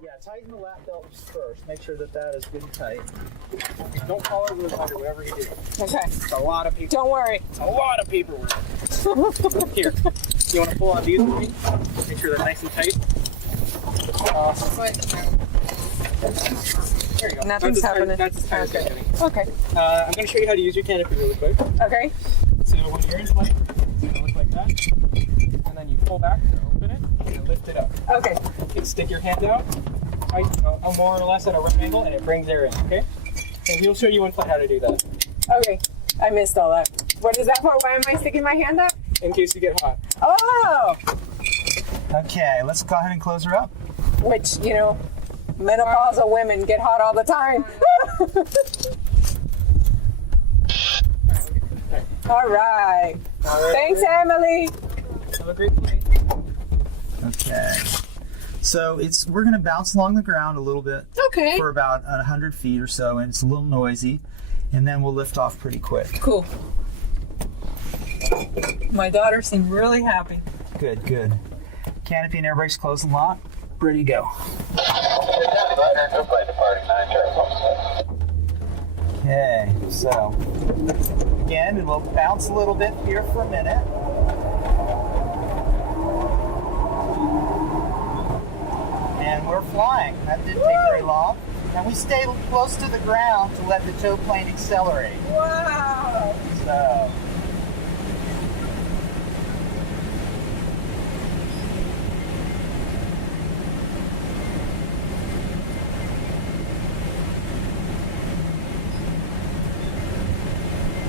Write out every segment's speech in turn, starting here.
Yeah, tighten the lap belts first. Make sure that is good and tight. Don't follow it with under whatever you do. Okay. It's a lot of paperwork. Don't worry. A lot of paperwork. Here, you want to pull on these with me? Make sure they're nice and tight. There you go. Nothing's happening. That's as tight as it's getting. Okay. I'm going to show you how to use your canopy really quick. Okay. So when you're in flight, it's going to look like that. And then you pull back to open it and lift it up. Okay. You stick your hand out, more or less at a right angle, and it brings air in, okay? And we'll show you in flight how to do that. Okay. I missed all that. What is that for? Why am I sticking my hand up? In case you get hot. Oh! Okay, let's go ahead and close her up. Which, you know, menopausal women get hot all the time. All right. Thanks, Emily. Have a great flight. Okay. So we're going to bounce along the ground a little bit. Okay. For about 100 feet or so, and it's a little noisy. And then we'll lift off pretty quick. Cool. My daughter seemed really happy. Good, good. Canopy and air brakes closed and locked. Ready to go. Okay, so again, we'll bounce a little bit here for a minute. And we're flying. That didn't take very long. And we stay close to the ground to let the tow plane accelerate. Wow. So.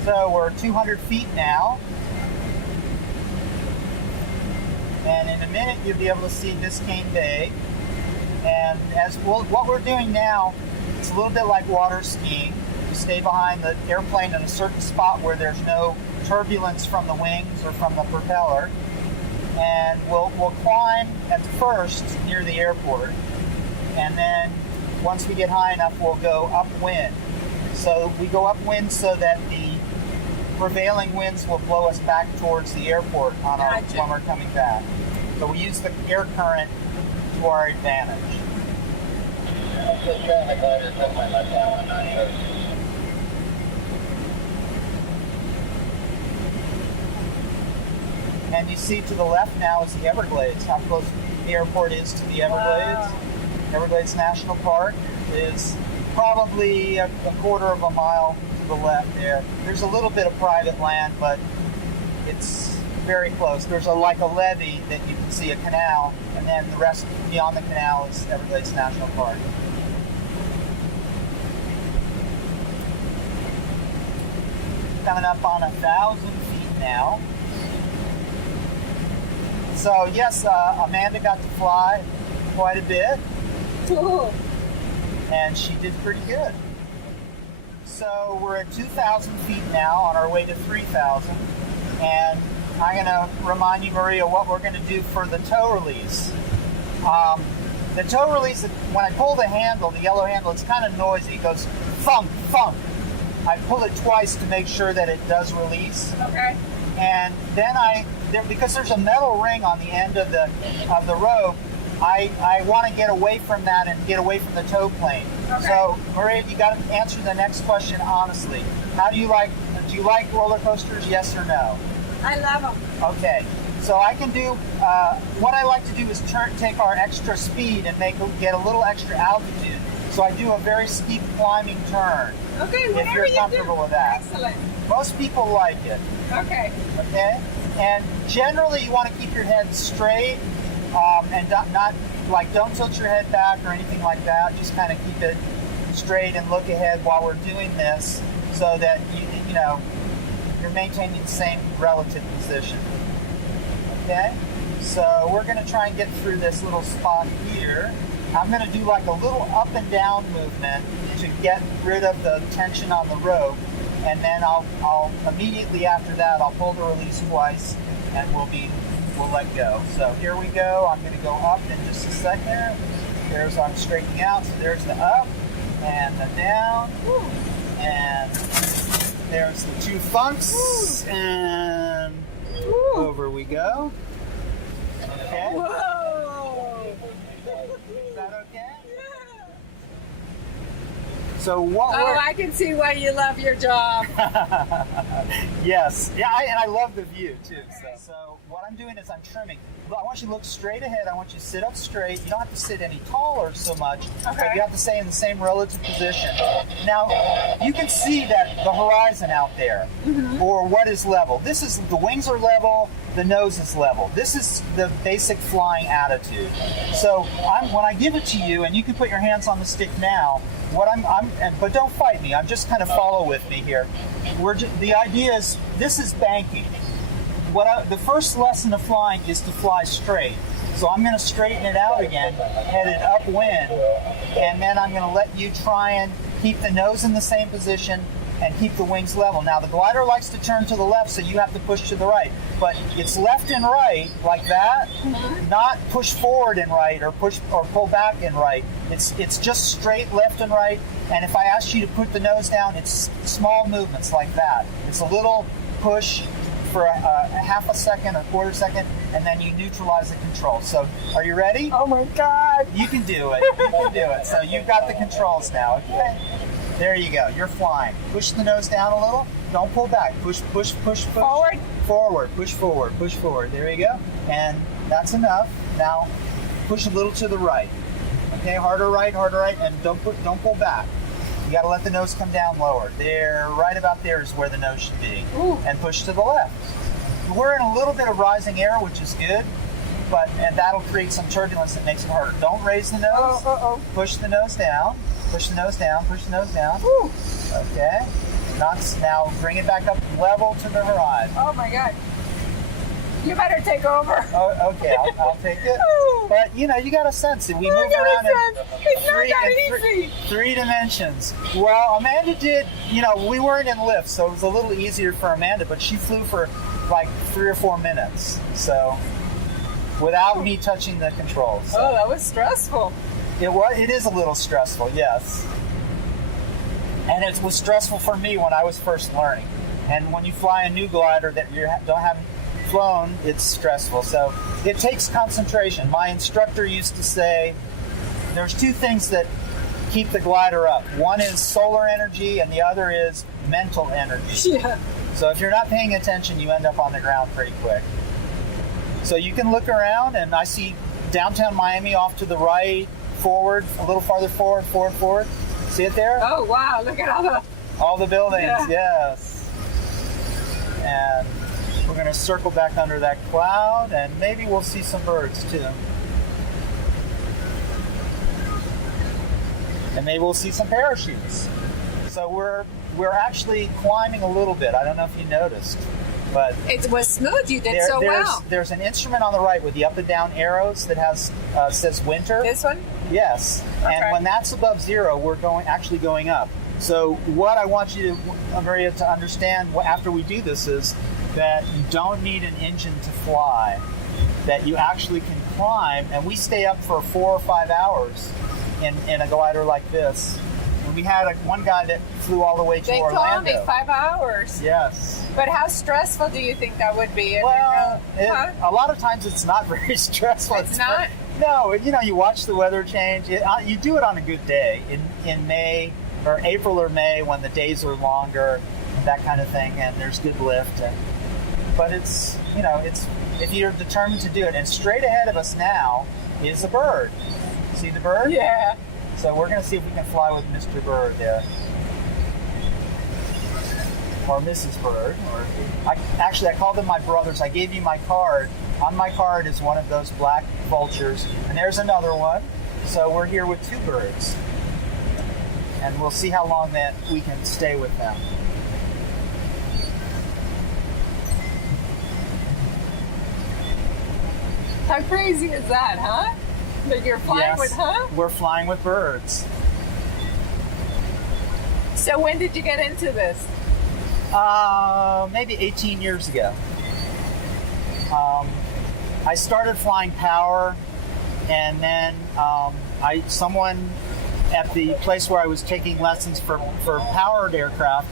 So we're 200 feet now. And in a minute you'll be able to see Biscayne Bay. And what we're doing now, it's a little bit like water skiing. You stay behind the airplane in a certain spot where there's no turbulence from the wings or from the propeller. And we'll climb at first near the airport. And then once we get high enough, we'll go upwind. So we go upwind so that the prevailing winds will blow us back towards the airport when we're coming back. So we use the air current to our advantage. And you see to the left now is the Everglades, how close the airport is to the Everglades. Wow. Everglades National Park is probably a quarter of a mile to the left there. There's a little bit of private land, but it's very close. There's a levee that you can see, a canal, and then the rest beyond the canal is Everglades National Park. Coming up on 1,000 feet now. So yes, Amanda got to fly quite a bit. Cool. And she did pretty good. So we're at 2,000 feet now on our way to 3,000. And I'm going to remind you, Maria, what we're going to do for the tow release. The tow release, when I pull the handle, the yellow handle, it's kind of noisy. It goes thump, thump. I pull it twice to make sure that it does release. Okay. And then because there's a metal ring on the end of the rope, I want to get away from that and get away from the tow plane. Okay. So, Maria, you got to answer the next question honestly. Do you like roller coasters, yes or no? I love them. Okay. So I can do, what I like to do is take our extra speed and get a little extra altitude. So I do a very steep climbing turn. Okay, whatever if you're comfortable with that. Excellent. Most people like it. Okay. Okay? And generally you want to keep your head straight and not don't tilt your head back or anything like that. Just kind of keep it straight and look ahead while we're doing this so that you're maintaining the same relative position. Okay? So we're going to try and get through this little spot here. I'm going to do like a little up and down movement to get rid of the tension on the rope, and then I'll immediately after that I'll pull the release twice and we'll let go. So here we go. I'm going to go up in just a second. I'm straightening out. So there's the up and the down. Woo. And there's the two thumps. Woo. And woo. Over we go. Okay. Whoa! Is that okay? So what Oh, I can see why you love your job. Yes, yeah, and I love the view too. So what I'm doing is I'm trimming. I want you to look straight ahead. I want you to sit up straight. You don't have to sit any taller so much, but you have to stay in the same relative position. Now, you can see that the horizon out there, or what is level. This is, the wings are level, the nose is level. This is the basic flying attitude. So when I give it to you, and you can put your hands on the stick now, but don't fight me. I'm just kind of follow with me here. The idea is, this is banking. The first lesson of flying is to fly straight. So I'm going to straighten it out again, headed upwind, and then I'm going to let you try and keep the nose in the same position and keep the wings level. Now the glider likes to turn to the left, so you have to push to the right. But it's left and right like that, not push forward and right or pull back and right. It's just straight left and right. And if I ask you to put the nose down, it's small movements like that. It's a little push for a half a second or quarter second, and then you neutralize the control. So are you ready? Oh my God. You can do it. You can do it. So you've got the controls now, okay? There you go. You're flying. Push the nose down a little. Don't pull back. Push, push, push, push. Forward. Forward. Push forward. Push forward. There you go. And that's enough. Now push a little to the right. Okay, harder right, and don't pull back. You got to let the nose come down lower. There, right about there is where the nose should be. Ooh. And push to the left. We're in a little bit of rising air, which is good, and that'll create some turbulence that makes it harder. Don't raise the nose. Push the nose down. Push the nose down. Push the nose down. Ooh. Okay. Now bring it back up level to the horizon. Oh my God. You better take over. Oh, okay, I'll take it. But you got to sense it. We move around in three dimensions. Well, Amanda did. We weren't in lift, so it was a little easier for Amanda. But she flew for like 3 or 4 minutes, so without me touching the controls. Oh, that was stressful. It is a little stressful, yes. And it was stressful for me when I was first learning. And when you fly a new glider that you haven't flown, it's stressful. So it takes concentration. My instructor used to say there's 2 things that keep the glider up. One is solar energy and the other is mental energy. Yeah. So if you're not paying attention, you end up on the ground pretty quick. So you can look around, and I see downtown Miami off to the right, forward, a little farther forward. See it there? Oh wow, look at all the buildings, yes. And we're going to circle back under that cloud, and maybe we'll see some birds too. And maybe we'll see some parachutes. So we're actually climbing a little bit. I don't know if you noticed, but it was smooth. You did well. There's an instrument on the right with the up and down arrows that says winter. This one? Yes. Okay. And when that's above 0, we're actually going up. So what I want you to, Maria, to understand after we do this is that you don't need an engine to fly, that you actually can climb, and we stay up for 4 or 5 hours in a glider like this. And we had one guy that flew all the way to Orlando. They told me 5 hours. Yes. But how stressful do you think that would be? Well, a lot of times it's not very stressful. It's not? No, you watch the weather change. You do it on a good day in May or April or May when the days are longer, that kind of thing, and there's good lift. But it's if you're determined to do it. And straight ahead of us now is a bird. See the bird? Yeah. So we're going to see if we can fly with Mr. Bird there. Or Mrs. Bird. I called them my brothers. I gave you my card. On my card is one of those black vultures. And there's another one. So we're here with 2 birds. And we'll see how long that we can stay with them. How crazy is that, huh? That you're flying with, huh? We're flying with birds. So when did you get into this? Maybe 18 years ago. I started flying power, and then someone at the place where I was taking lessons for powered aircraft,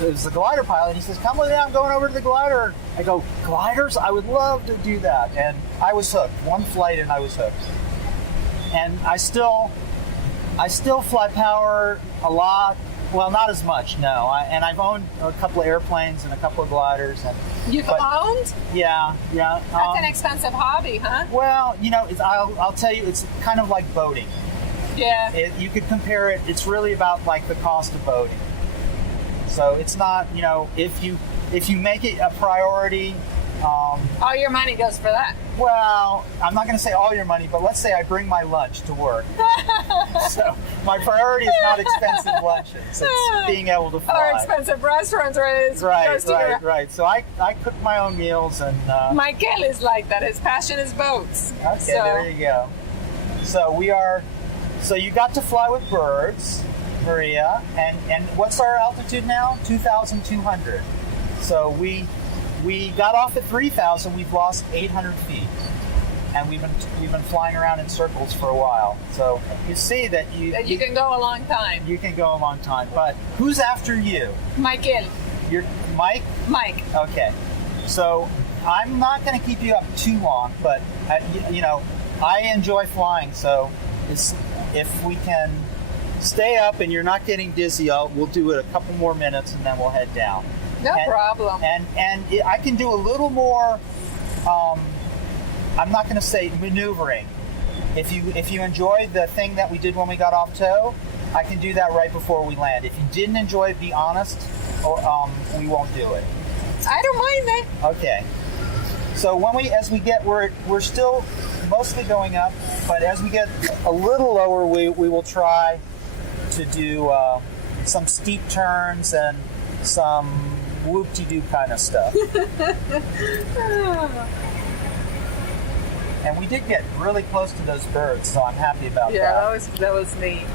it was the glider pilot. He says, "Come with me, I'm going over to the glider." I go, "Gliders? I would love to do that." And I was hooked. One flight and I was hooked. and I still fly power a lot. Well, not as much, no. And I've owned a couple of airplanes and a couple of gliders. You've owned? Yeah. That's an expensive hobby, huh? Well, I'll tell you, it's kind of like boating. Yeah. You could compare it. It's really about like the cost of boating. So it's not, if you make it a priority. All your money goes for that. Well, I'm not going to say all your money, but let's say I bring my lunch to work. So my priority is not expensive lunches. It's being able to fly. Or expensive restaurants where it's Right. So I cook my own meals and... Michael is like that. His passion is boats. Okay, there you go. So you got to fly with birds, Maria, and what's our altitude now? 2,200. So we got off at 3,000. We've lost 800 feet, and we've been flying around in circles for a while. So you see that you can go a long time. You can go a long time. But who's after you? Michael. You're Mike. Mike. Okay. So I'm not going to keep you up too long, but I enjoy flying. So if we can stay up and you're not getting dizzy, we'll do it a couple more minutes and then we'll head down. No problem. And I can do a little more. I'm not going to say maneuvering. If you enjoyed the thing that we did when we got off tow, I can do that right before we land. If you didn't enjoy it, be honest, or we won't do it. I don't mind that. Okay. So we're still mostly going up, but as we get a little lower, we will try to do some steep turns and some whoop-de-doo kind of stuff. And we did get really close to those birds, so I'm happy about that. Yeah, that was neat.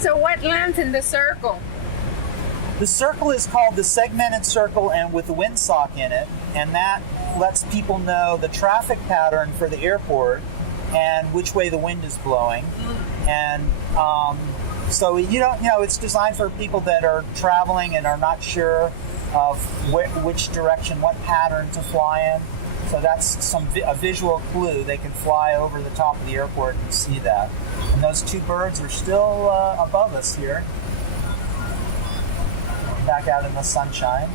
So what lands in the circle? The circle is called the segmented circle, and with the windsock in it, and that lets people know the traffic pattern for the airport and which way the wind is blowing. And so it's designed for people that are traveling and are not sure of which direction, what pattern to fly in. So that's a visual clue. They can fly over the top of the airport and see that. And those two birds are still above us here, back out in the sunshine.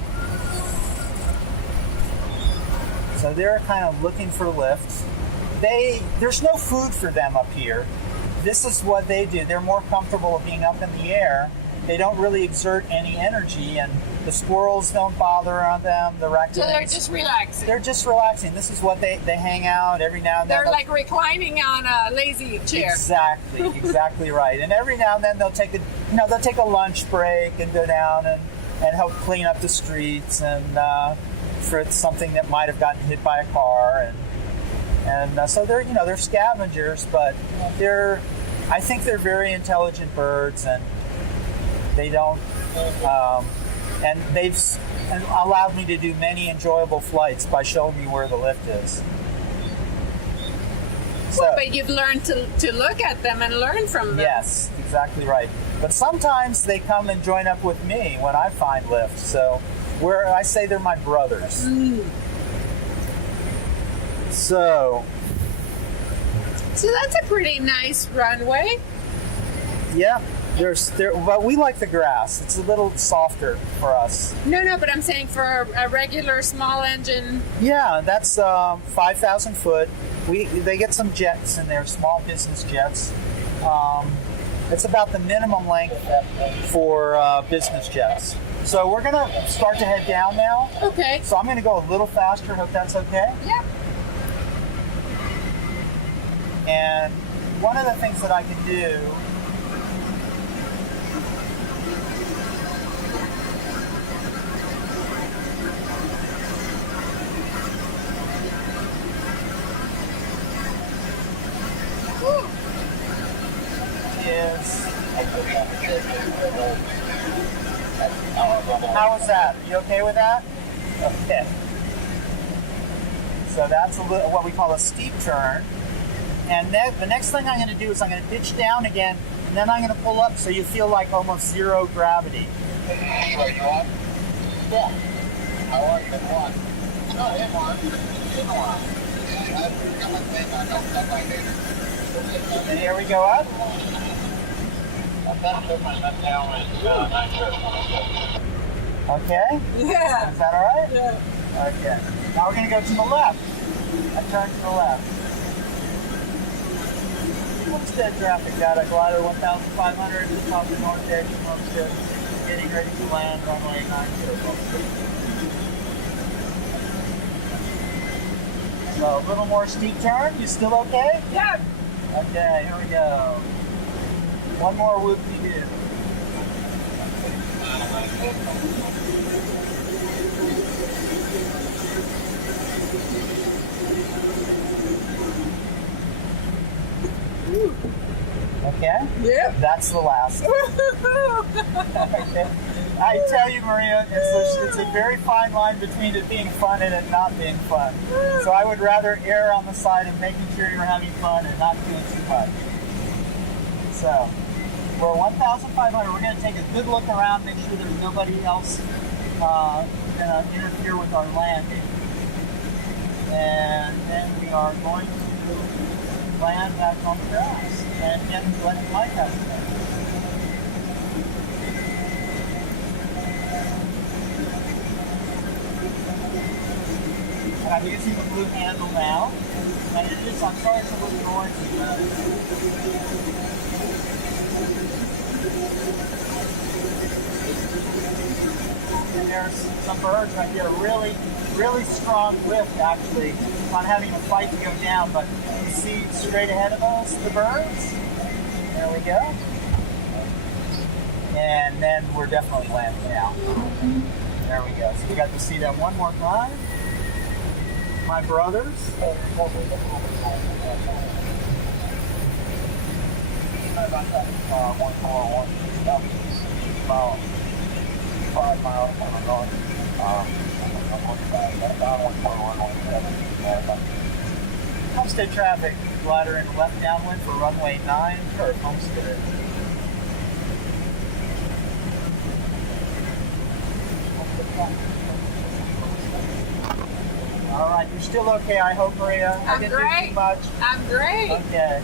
So they're kind of looking for lifts. There's no food for them up here. This is what they do. They're more comfortable being up in the air. They don't really exert any energy, and the squirrels don't bother on them. The raccoons. So they're just relaxing. They're just relaxing. This is what they hang out every now and then. They're like reclining on a lazy chair. Exactly right. And every now and then they'll take a lunch break and go down and help clean up the streets and for something that might have gotten hit by a car and so they're scavengers, but I think they're very intelligent birds, and they don't and they've allowed me to do many enjoyable flights by showing me where the lift is. So, well, but you've learned to look at them and learn from them. Yes, exactly right. But sometimes they come and join up with me when I find lifts. So I say they're my brothers. So that's a pretty nice runway. Yeah, but we like the grass. It's a little softer for us. No, but I'm saying for a regular small engine. Yeah, that's 5,000 foot. They get some jets in there, small business jets. It's about the minimum length for business jets. So we're going to start to head down now. Okay. So I'm going to go a little faster. Hope that's okay. Yeah. And one of the things that I can do is... How was that? You okay with that? Okay. So that's what we call a steep turn. And the next thing I'm going to do is I'm going to pitch down again, and then I'm going to pull up so you feel like almost zero gravity. Are you on? Yeah. I was in one. No, in one. In one. And here we go up. Okay? Yeah. Is that all right? Yeah. Okay. Now we're going to go to the left. I turn to the left. Homestead traffic data, glider 1,500 to the top of the north edge of Homestead. Getting ready to land runway 90. So a little more steep turn. You still okay? Yeah. Okay, here we go. One more whoop-de-doo. Okay? Yep. That's the last. Okay. I tell you, Maria, it's a very fine line between it being fun and it not being fun. So I would rather err on the side of making sure you're having fun and not doing too much. So we're 1,500. We're going to take a good look around, make sure there's nobody else going to interfere with our landing. And then we are going to land back on the grass and get let the light out. And I'm using the blue handle now. And it is, I'm sorry it's a little noisy, but and there's some birds. I get a really, really strong lift actually on having a fight to go down, but you see straight ahead of us the birds. There we go. And then we're definitely landing now. There we go. So we got to see that one more time. My brothers. About 141 about 5 miles on the north. Homestead traffic, glider in left downwind for runway 9 for Homestead. All right, you're still okay, I hope, Maria. I I'm didn't do great. too much. I'm great. Okay.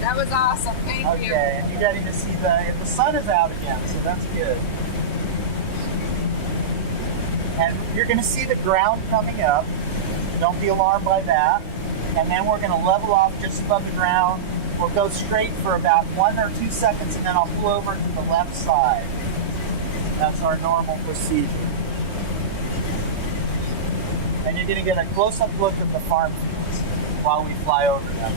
That was awesome. Thank you. Okay, and you're getting to see the sun is out again, so that's good. And you're going to see the ground coming up. Don't be alarmed by that. And then we're going to level off just above the ground. We'll go straight for about 1 or 2 seconds, and then I'll pull over to the left side. That's our normal procedure. And you're going to get a close-up look of the farm fields while we fly over them.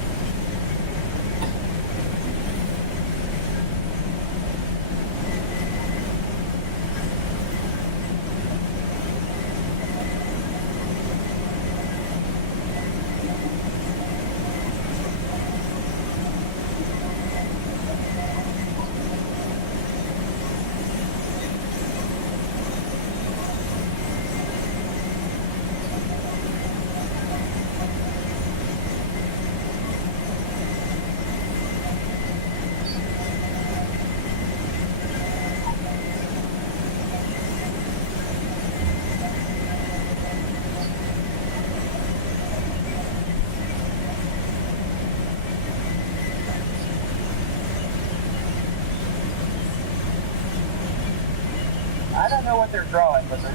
I don't know what they're growing, but they're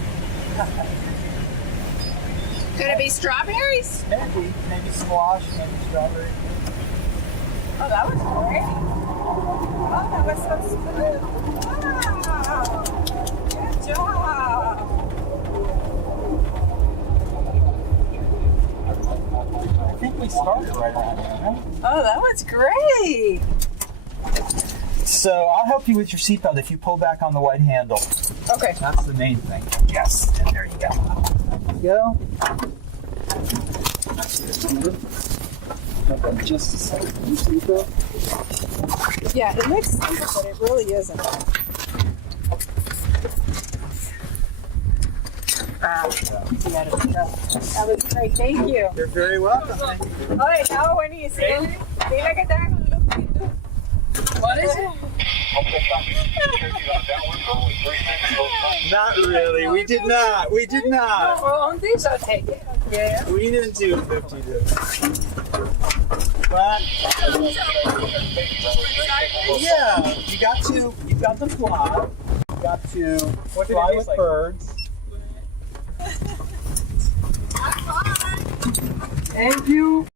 Could it be strawberries? maybe squash, maybe strawberry. Oh, that was great. Oh, that was so smooth. Wow. Good job. I think we started right around here, right? Oh, that was great. So I'll help you with your seatbelt if you pull back on the white handle. Okay. That's the main thing. Yes, and there you go. There you go. Okay, just a second. Your seatbelt. Yeah, it looks simple, but it really isn't. That was great. Thank you. You're very welcome. Thank you. All right, now when you see it, dile que te hagan un look. What is it? Not really. We did not. We did not. Well, on these I'll take it. Yeah. We didn't do 50 this. But yeah, you got to fly. You got to fly with birds. Thank you.